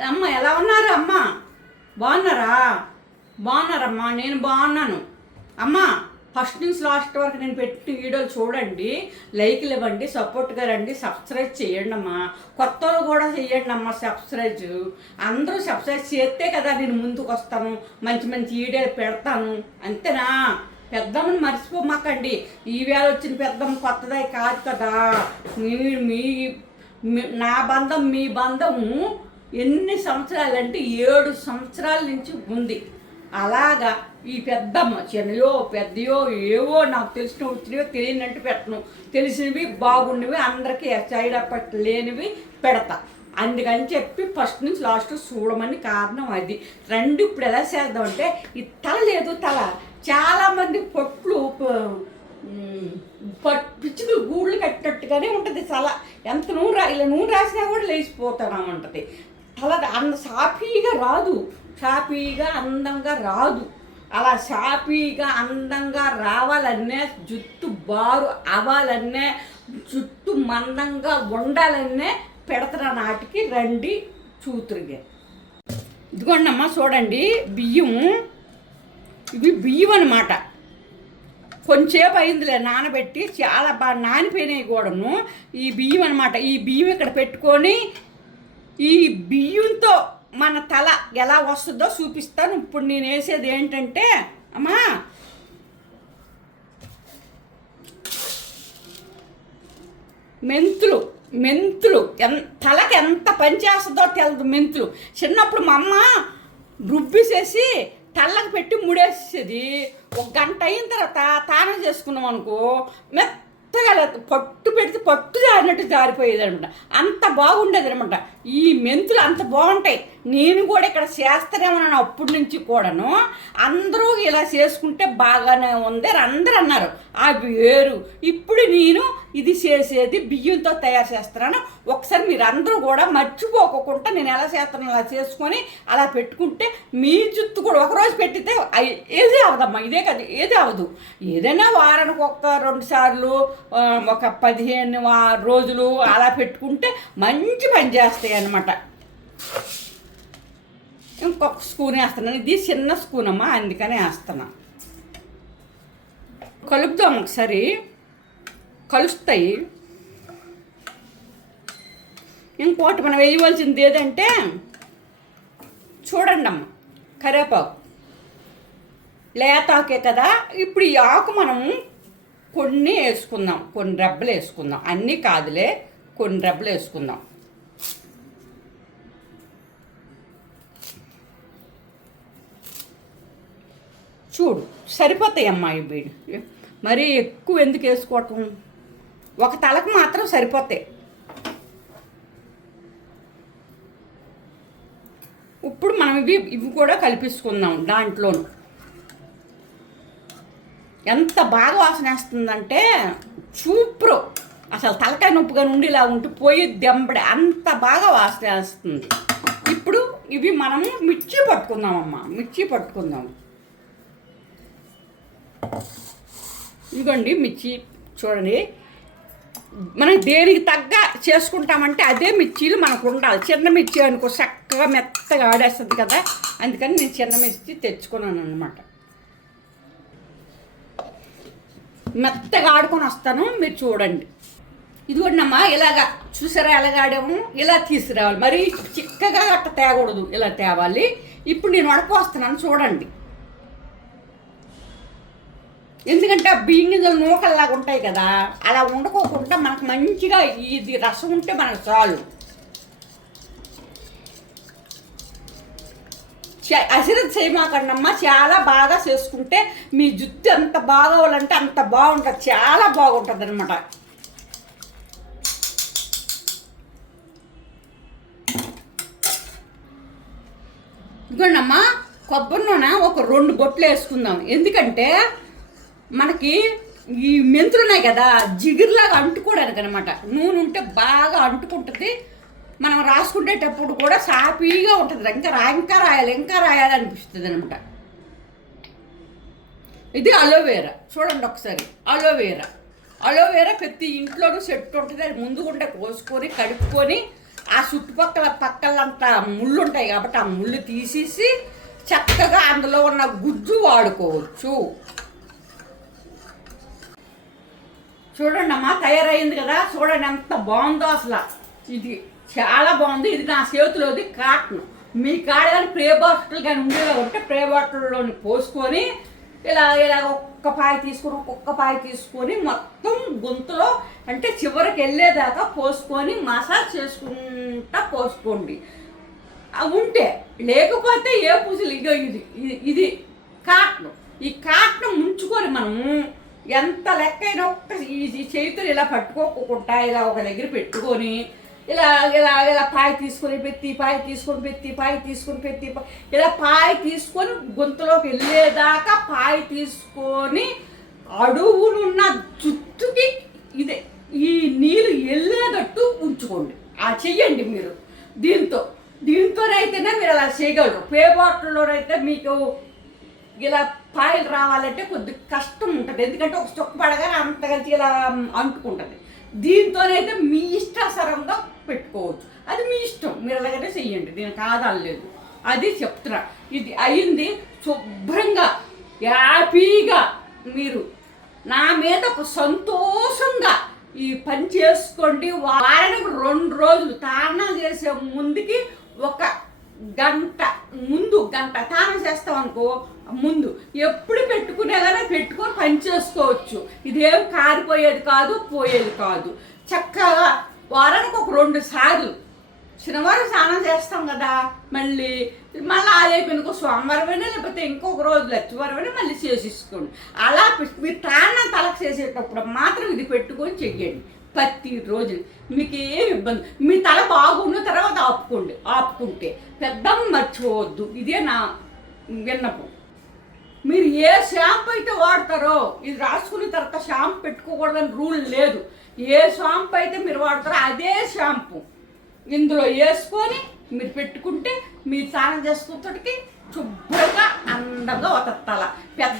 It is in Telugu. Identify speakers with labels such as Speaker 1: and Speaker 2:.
Speaker 1: అమ్మ ఎలా ఉన్నారు అమ్మ? బాగున్నారా? బాగున్నారమ్మా నేను బాగున్నాను. అమ్మా ఫస్ట్ నుంచి లాస్ట్ వరకు నేను పెట్టిన వీడియోలు చూడండి లైక్లు ఇవ్వండి సపోర్ట్గా రండి సబ్స్క్రైబ్ చేయండి అమ్మా కొత్త వాళ్ళు కూడా చేయండి అమ్మా సబ్స్క్రైబ్ అందరూ సబ్స్క్రైబ్ చేస్తే కదా నేను ముందుకు వస్తాను మంచి మంచి వీడియోలు పెడతాను. అంతేనా? పెద్దమ్మని మర్చిపోమాకండి. ఈవేళ వచ్చిన పెద్దమ్మ కొత్తదే కాదు కదా. మీ మీ- నా బంధం మీ బంధము ఎన్ని సంవత్సరాలంటే ఏడు సంవత్సరాల నుంచి ఉంది. అలాగా ఈ పెద్దమ్మ చిన్నయో పెద్దయో ఏవో నాకు తెలిసిన వచ్చినవో తెలియనట్టు పెట్టను. తెలిసినవి బాగున్నవి అందరికీ సైడ్ ఎఫెక్ట్ లేనివి పెడతా. అందుకని చెప్పి ఫస్ట్ నుంచి లాస్ట్ చూడమని కారణం అది. రెండు ఇప్పుడు ఎలా చేద్దాం అంటే ఈ తల లేదు తల. చాలామంది పొట్లు ప- గూళ్ళు కట్టినట్టుగానే ఉంటుంది తల. ఎంత నూనె రా ఇలా నూనె రాసినా కూడా లేచిపోతామంటది తల అంత సాఫీగా రాదు. సాఫీగా అందంగా రాదు. అలా సాఫీగా అందంగా రావాలన్నే జుట్టు బారు అవ్వాలన్నే జుట్టు మందంగా ఉండాలన్నే పెడతన నాటికి రండి చూతురుగా. ఇదిగోండమ్మా చూడండి బియ్యం ఇవి బియ్యం అనమాట కొంచెంసేపు అయిందిలే నానబెట్టి చాలా బాగా నానిపోయినాయి కూడాను. ఈ బియ్యం అనమాట ఈ బియ్యం ఇక్కడ పెట్టుకొని ఈ బియ్యంతో మన తల ఎలా వస్తుందో చూపిస్తాను. ఇప్పుడు నేను వేసేది ఏంటంటే అమ్మా! మెంతులు మెంతులు ఎన్ తలకి ఎంత పని చేస్తుందో తెలదు మెంతులు. చిన్నప్పుడు మా అమ్మ రుబ్బిసేసి తలకు పెట్టి ముడేసేది. ఒక గంట అయిన తర్వాత తానం చేసుకున్నాం అనుకో మెత్తగా పట్టు పెడితే పట్టు జారినట్టు జారిపోయేది అనమాట అంత బాగుండేది అనమాట ఈ మెంతులు అంత బాగుంటాయి. నేను కూడా ఇక్కడ చేస్తానేమన్నాను అప్పటి నుంచి కూడాను. అందరూ ఇలా చేసుకుంటే బాగానే ఉంది అని అందరూ అన్నారు. ఆ వేరు. ఇప్పుడు నేను ఇది చేసేది బియ్యంతో తయారు చేస్తున్నాను. ఒకసారి మీరు అందరూ కూడా మర్చిపోకుండా నేను ఎలా చేస్తాను అలా చేసుకొని అలా పెట్టుకుంటే మీ జుత్తు కూడా ఒకరోజు పెట్టితే ఏది అవదమ్మా? ఇదే కదా ఏది అవదు. ఏదైనా వారానికి ఒక రెండు సార్లు ఒక పదిహేను రోజులు అలా పెట్టుకుంటే మంచి పని చేస్తాయి అన్నమాట ఇంకొక స్పూన్ వేస్తున్నాను. ఇది చిన్న స్పూన్ అమ్మా అందుకనే వేస్తున్నా. కలుపుదాం ఒకసారి. కలుస్తాయి. ఇంకోటి మనం వేయవలసింది ఏదంటే చూడండి అమ్మ కరివేపాకు. లేతాకే కదా ఇప్పుడు ఈ ఆకు మనం కొన్ని వేసుకుందాం కొన్ని రెబ్బలు వేసుకుందాం. అన్నీ కాదులే కొన్ని రెబ్బలు వేసుకుందాం. చూడు సరిపోతాయి అమ్మాయి వీడు మరీ ఎక్కువ ఎందుకు వేసుకోవటం? ఒక తలకు మాత్రం సరిపోతాయి. ఇప్పుడు మనం ఇవి ఇవి కూడా కల్పించుకుందాం దాంట్లోను. ఎంత బాగా వాసన వేస్తుందంటే చూప్రో. అసలు తలకాయ నొప్పిగా నుండి ఇలా ఉంటూ పోయి దెంబడి అంత బాగా వాసన వేస్తుంది. ఇప్పుడు ఇవి మనము మిర్చి పట్టుకుందామమ్మా మిర్చి పట్టుకుందాం. ఇదిగోండి మిర్చి చూడండి. మనం దేనికి తగ్గ చేసుకుంటామంటే అదే మిర్చీలు మనకు ఉండాలి. చిన్న మిర్చి అనుకో చక్కగా మెత్తగా ఆడేస్తుంది కదా. అందుకని నేను చిన్న మిర్చి తెచ్చుకున్నాను అనమాట మెత్తగా ఆడుకొని వస్తాను మీరు చూడండి. ఇదిగోండమ్మా ఇలాగా చూసారా ఎలాగ ఆడాము? ఇలా తీసుకురావాలి. మరి చిక్కగా అట్ట తేకూడదు ఇలా తేవాలి. ఇప్పుడు నేను వడపోస్తున్నాను చూడండి. ఎందుకంటే ఆ బియ్యం గింజలు నూకల్లాగా ఉంటాయి కదా అలా ఉండకోకుండా మనకు మంచిగా ఇది రసం ఉంటే మనకు చాలు. అసిరత్ చేయమాకండమ్మ చాలా బాగా చేసుకుంటే మీ జుట్టు ఎంత బాగోవాలంటే అంత బాగుంటుంది చాలా బాగుంటుంది అనమాట ఇదిగోండమ్మా కొబ్బరి నూనె ఒక రెండు బొట్లు వేసుకుందాం. ఎందుకంటే మనకి ఈ మెంతులు ఉన్నాయి కదా జిగురులాగా అంటుకోవడానికి అనమాట నూనె ఉంటే బాగా అంటుకుంటుంది. మనం రాసుకునేటప్పుడు కూడా సాఫీగా ఉంటుంది. ఇంకా రా ఇంకా రాయాలి ఇంకా రాయాలి అనిపిస్తుంది అనమాట ఇది అలోవేరా. చూడండి ఒకసారి. అలోవేరా. అలోవేరా ప్రతి ఇంట్లోనూ చెట్టు ఉంటుంది. అది ముందు గుండా కోసుకొని కడుక్కొని ఆ చుట్టుపక్కల పక్కలంతా ముళ్ళు ఉంటాయి కాబట్టి ఆ ముళ్ళు తీసేసి చక్కగా అందులో ఉన్న గుజ్జు వాడుకోవచ్చు. చూడండి అమ్మా తయారైంది కదా. చూడండి ఎంత బాగుందో అసలు. ఇది చాలా బాగుంది. ఇది నా చేతిలోది కాటన్. మీ కాడ కానీ ప్రే బాటిల్ కానీ ఉండేలా ఉంటే ప్రే బాటిల్లోని పోసుకొని ఇలా ఇలా ఒక్క పాయ తీసుకొని ఒక్కొక్క పాయ తీసుకొని మొత్తం గొంతులో అంటే చివరికి వెళ్ళేదాకా పోసుకొని మసాజ్ చేసుకుంటా పోసుకోండి. ఉంటే లేకపోతే ఏ పూజలు? ఇగో ఇది ఇది- ఇది కాటన్. ఈ కాటన్ ముంచుకొని మనము ఎంత లెక్క అయినా ఒక్క ఈ చేతులు ఇలా పట్టుకోకుండా ఇలా ఒక దగ్గర పెట్టుకొని ఇలా ఇలా ఇలా పాయ తీసుకొని పెట్టి పాయ తీసుకొని పెట్టి పాయ తీసుకొని పెట్టి ఇలా పాయ తీసుకొని గొంతులోకి వెళ్ళేదాకా పాయ తీసుకొని అడుగునున్న జుట్టుకి ఇదే ఈ నీళ్ళు వెళ్ళేటట్టు ఉంచుకోండి. ఆ చెయ్యండి మీరు. దీంతో దీంతోనైతేనే మీరు అలా చేయగలరు. పే బాటిల్లోనైతే మీకు ఇలా పాయలు రావాలంటే కొద్ది కష్టం ఉంటుంది. ఎందుకంటే ఒక చొక్క పడగానే అంతగా ఇలా అంటుకుంటుంది. దీంతోనైతే మీ ఇష్టాసరంగా పెట్టుకోవచ్చు. అది మీ ఇష్టం. మీరు అలాగనే చెయ్యండి. దీనికి ఆదాలు లేదు అది చెప్తున్నా. ఇది అయింది శుభ్రంగా హ్యాపీగా మీరు నా మీద ఒక సంతోషంగా ఈ పని చేసుకోండి. వారానికి రెండు రోజులు తానా చేసే ముందుకి ఒక గంట ముందు గంట తానం చేస్తాం అనుకో ముందు ఎప్పుడు పెట్టుకునేలానే పెట్టుకొని పని చేసుకోవచ్చు. ఇదేం కారిపోయేది కాదు పోయేది కాదు. చక్కగా వారానికి ఒక రెండు సార్లు శనివారం స్నానం చేస్తాం కదా. మళ్ళీ మళ్ళీ అదే పెనుకో సోమవారమైనా లేకపోతే ఇంకొక రోజు లచ్చివారమైనా మళ్ళీ చేసేసుకోండి అలా మీరు ప్రాణం తలకు చేసేటప్పుడు మాత్రం ఇది పెట్టుకొని చెయ్యండి. ప్రతిరోజు మీకు ఏం ఇబ్బంది. మీ తల బాగున్న తర్వాత ఆపుకోండి. ఆపుకుంటే పెద్ద మర్చిపోవద్దు. ఇదే నా విన్నపం. మీరు ఏ షాంపూ అయితే వాడతారో ఇది రాసుకున్న తర్వాత షాంపూ పెట్టుకోకూడదని రూల్ లేదు. ఏ షాంపూ అయితే మీరు వాడతారో అదే షాంపూ. ఇందులో వేసుకొని మీరు పెట్టుకుంటే మీరు స్నానం చేసుకున్నతోటికి శుభ్రంగా అందంగా వతత్తాల. పెద్ద